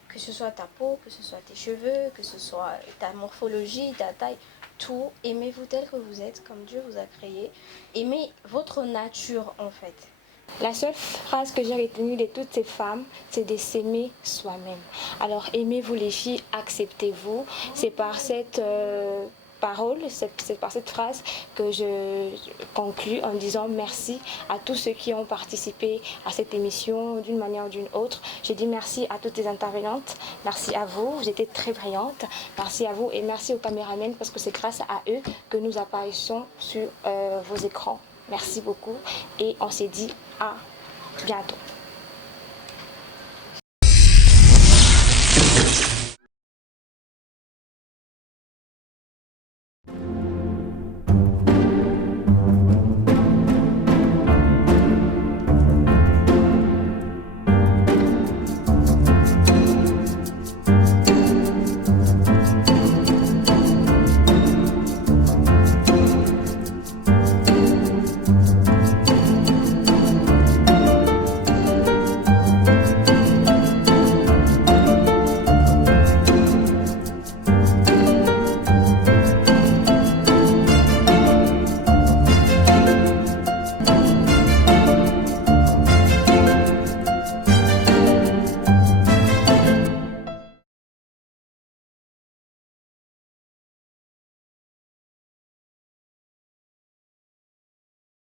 Que ce soit ta peau, que ce soit tes cheveux, que ce soit ta morphologie, ta taille, tout. Aimez-vous tel que vous êtes, comme Dieu vous a créé. Aimez votre nature en fait. La seule phrase que j'ai retenue de toutes ces femmes, c'est de s'aimer soi-même. Alors aimez-vous les filles, acceptez-vous. C'est par cette parole, c'est par cette phrase que je conclue en disant merci à tous ceux qui ont participé à cette émission d'une manière ou d'une autre. Je dis merci à toutes les intervenantes, merci à vous, vous étiez très brillantes, merci à vous et merci aux caméramans parce que c'est grâce à eux que nous apparaissons sur vos écrans. Merci beaucoup et on s'est dit à bientôt.